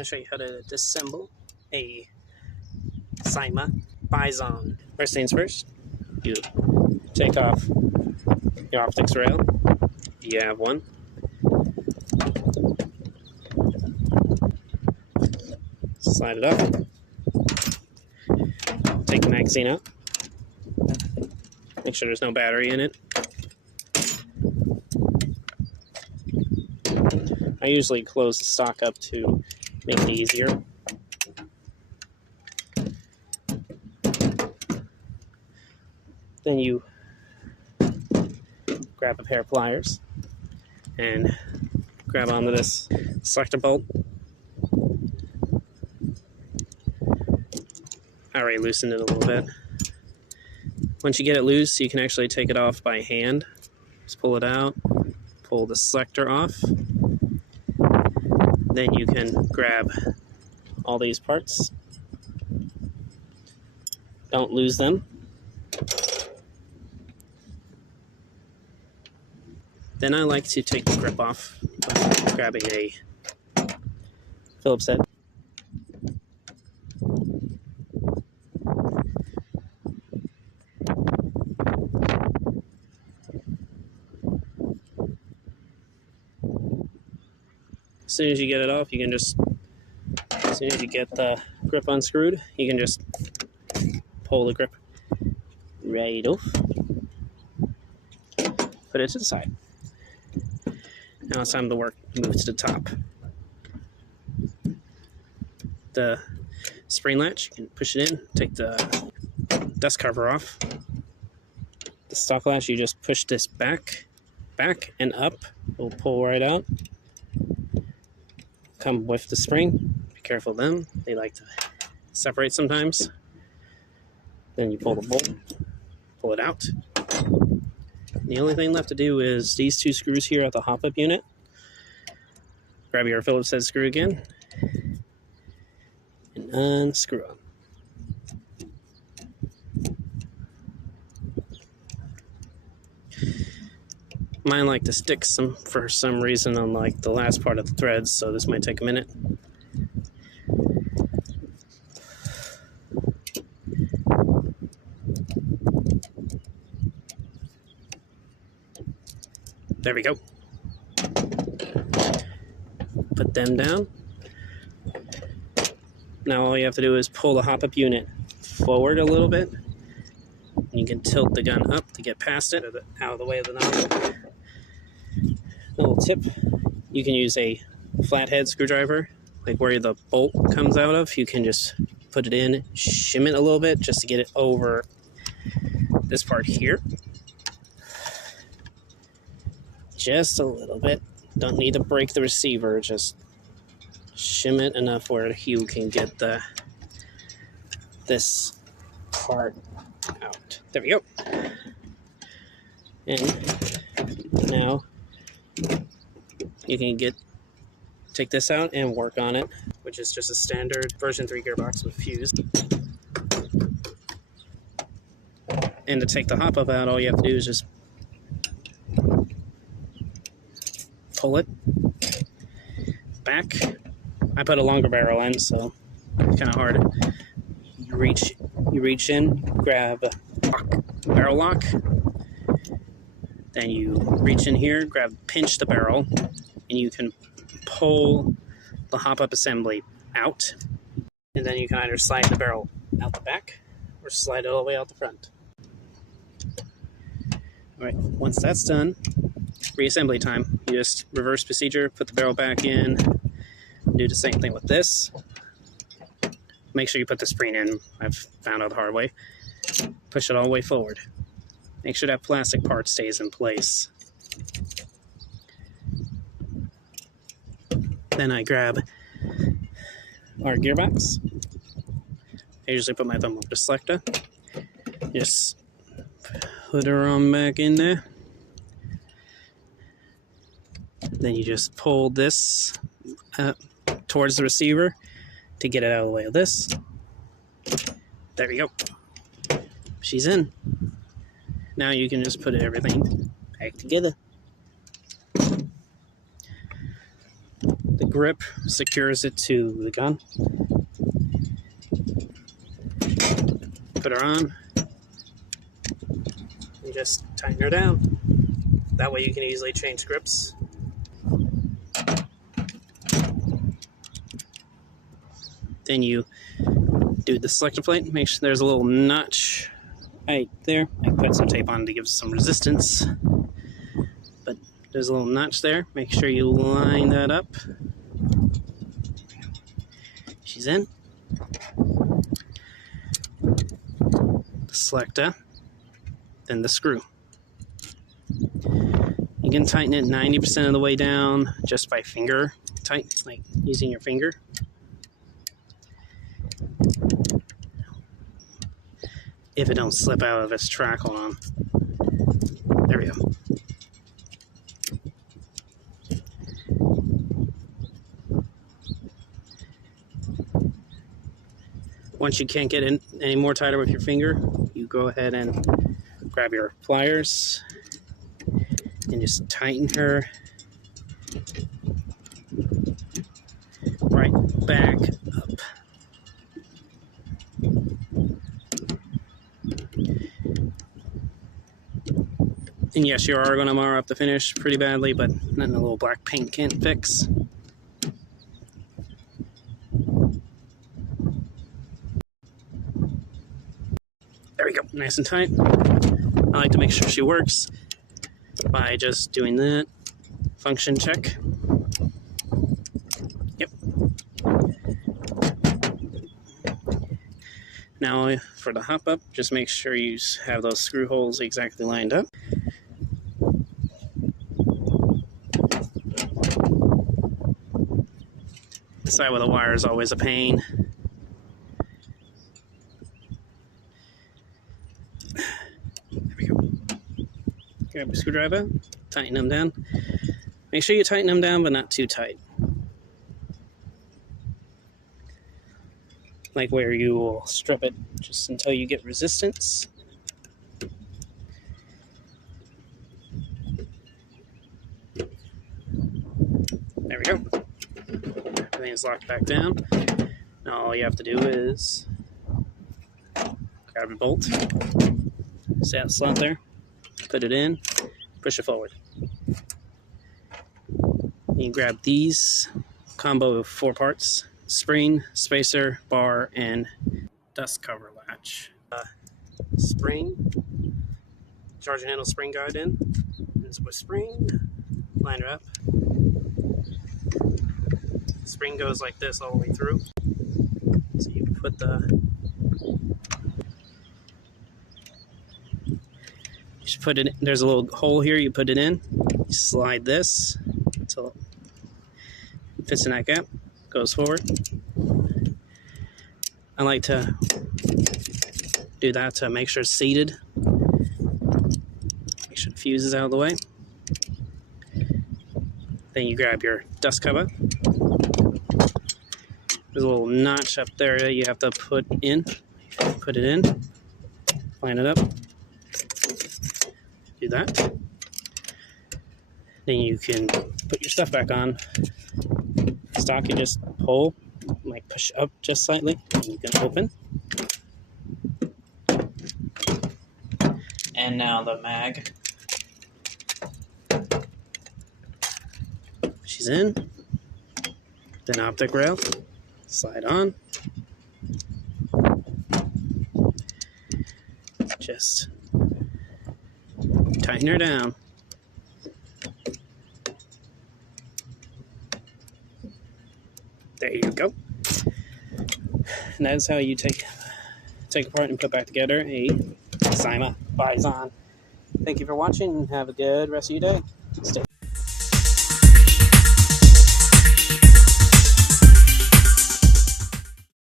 going to show you how to disassemble a cyma bizon. First things first, you take off your optics rail. You have one. Slide it up. Take the magazine out. Make sure there's no battery in it. I usually close the stock up to make it easier. Then you grab a pair of pliers and grab onto this selector bolt. I already loosened it a little bit. Once you get it loose, you can actually take it off by hand. Just pull it out, pull the selector off. Then you can grab all these parts. Don't lose them. Then I like to take the grip off by grabbing a Phillips head. As soon as you get it off, you can just, as soon as you get the grip unscrewed, you can just pull the grip right off. Put it to the side. Now it's time to move to the top. The spring latch, you can push it in, take the dust cover off. The stock latch, you just push this back and up. It'll pull right out. Come with the spring. Be careful of them. They like to separate sometimes. Then you pull the bolt, pull it out. The only thing left to do is these two screws here at the hop-up unit. Grab your Phillips head screw again and unscrew them. Mine like to stick for some reason on like the last part of the threads, so this might take a minute. There we go. Put them down. Now all you have to do is pull the hop-up unit forward a little bit. You can tilt the gun up to get past it, out of the way of the nozzle. Little tip, you can use a flathead screwdriver, like where the bolt comes out of. You can just put it in, shim it a little bit just to get it over this part here. Just a little bit. Don't need to break the receiver, just shim it enough where you can get this part out. There we go. And now you can take this out and work on it, which is just a standard version 3 gearbox with fuse. And to take the hop-up out, all you have to do is just pull it back. I put a longer barrel in, so it's kind of hard. You reach in, grab barrel lock. Then you reach in here, pinch the barrel, and you can pull the hop-up assembly out. And then you can either slide the barrel out the back or slide it all the way out the front. All right, once that's done, reassembly time. You just reverse procedure, put the barrel back in, do the same thing with this. Make sure you put the spring in. I've found out the hard way. Push it all the way forward. Make sure that plastic part stays in place. Then I grab our gearbox. I usually put my thumb over the selector. Just put her on back in there. Then you just pull this towards the receiver to get it out of the way of this. There we go. She's in. Now you can just put everything back together. The grip secures it to the gun. Put her on and just tighten her down. That way you can easily change grips. Then you do the selector plate. Make sure there's a little notch right there. I put some tape on to give some resistance, but there's a little notch there. Make sure you line that up. She's in. The selector, then the screw. You can tighten it 90% of the way down just by finger tight, like using your finger. If it don't slip out of its track, hold on. There we go. Once you can't get in any more tighter with your finger, you go ahead and grab your pliers and just tighten her right back up. And yes, you are going to mar up the finish pretty badly, but nothing a little black paint can't fix. There we go, nice and tight. I like to make sure she works by just doing that. Function check. Yep. Now for the hop up, just make sure you have those screw holes exactly lined up. The side with a wire is always a pain. There we go. Grab a screwdriver, tighten them down. Make sure you tighten them down, but not too tight. Like where you will strip it just until you get resistance. There we go. Everything's locked back down. Now all you have to do is grab a bolt, see that slot there, put it in, push it forward. You grab these combo of 4 parts: spring, spacer, bar, and dust cover latch. Spring, charging handle spring guide in, and with spring, line her up. Spring goes like this all the way through. So you put there's a little hole here, you put it in, you slide this until it fits in that gap, goes forward. I like to do that to make sure it's seated. Make sure the fuse is out of the way. Then you grab your dust cover. There's a little notch up there that you have to put in. Put it in, line it up, do that. Then you can put your stuff back on. Stock, you just pull, like push up just slightly, and you can open. And now the mag. She's in. Then optic rail. Slide on. Just tighten her down. There you go. And that's how you take apart and put back together a cyma bizon. Thank you for watching and have a good rest of your day. Stay